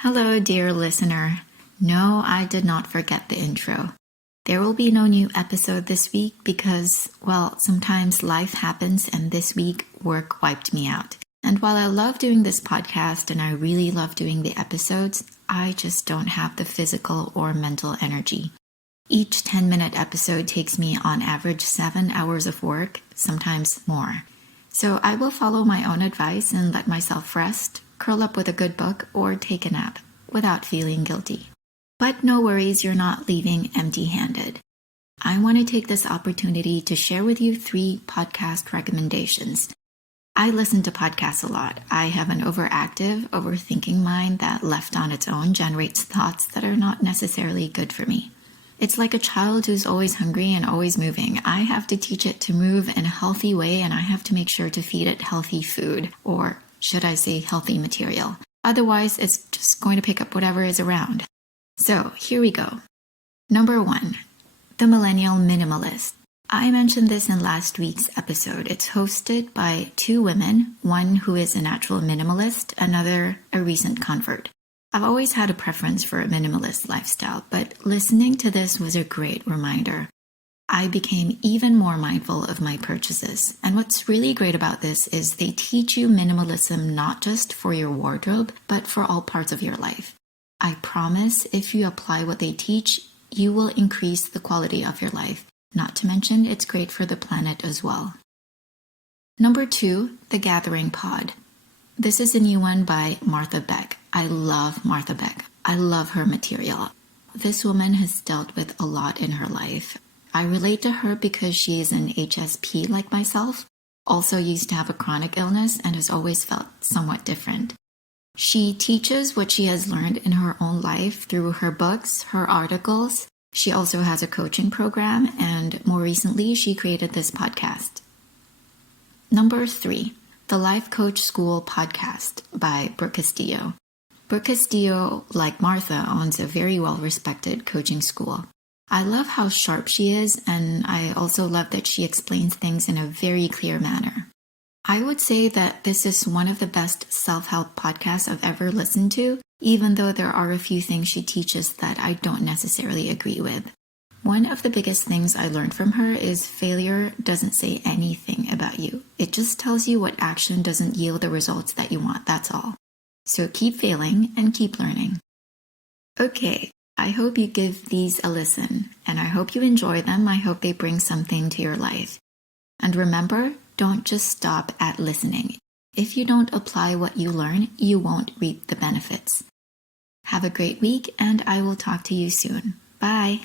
Hello, dear listener. No, I did not forget the intro. There will be no new episode this week because, well, sometimes life happens and this week work wiped me out. And while I love doing this podcast and I really love doing the episodes, I just don't have the physical or mental energy. Each 10-minute episode takes me on average 7 hours of work, sometimes more. So I will follow my own advice and let myself rest, curl up with a good book, or take a nap without feeling guilty. But no worries, you're not leaving empty-handed. I want to take this opportunity to share with you 3 podcast recommendations. I listen to podcasts a lot. I have an overactive, overthinking mind that left on its own generates thoughts that are not necessarily good for me. It's like a child who's always hungry and always moving. I have to teach it to move in a healthy way, and I have to make sure to feed it healthy food, or should I say healthy material. Otherwise, it's just going to pick up whatever is around. So here we go. Number 1, The Millennial Minimalist. I mentioned this in last week's episode. It's hosted by 2 women, one who is a natural minimalist, another a recent convert. I've always had a preference for a minimalist lifestyle, but listening to this was a great reminder. I became even more mindful of my purchases. And what's really great about this is they teach you minimalism not just for your wardrobe, but for all parts of your life. I promise if you apply what they teach, you will increase the quality of your life. Not to mention, it's great for the planet as well. Number 2, The Gathering Pod. This is a new one by Martha Beck. I love Martha Beck. I love her material. This woman has dealt with a lot in her life. I relate to her because she is an HSP like myself, also used to have a chronic illness and has always felt somewhat different. She teaches what she has learned in her own life through her books, her articles. She also has a coaching program, and more recently, she created this podcast. Number 3, The Life Coach School Podcast by Brooke Castillo. Brooke Castillo, like Martha, owns a very well-respected coaching school. I love how sharp she is, and I also love that she explains things in a very clear manner. I would say that this is one of the best self-help podcasts I've ever listened to, even though there are a few things she teaches that I don't necessarily agree with. One of the biggest things I learned from her is failure doesn't say anything about you. It just tells you what action doesn't yield the results that you want, that's all. So keep failing and keep learning. Okay, I hope you give these a listen, and I hope you enjoy them. I hope they bring something to your life. And remember, don't just stop at listening. If you don't apply what you learn, you won't reap the benefits. Have a great week, and I will talk to you soon. Bye.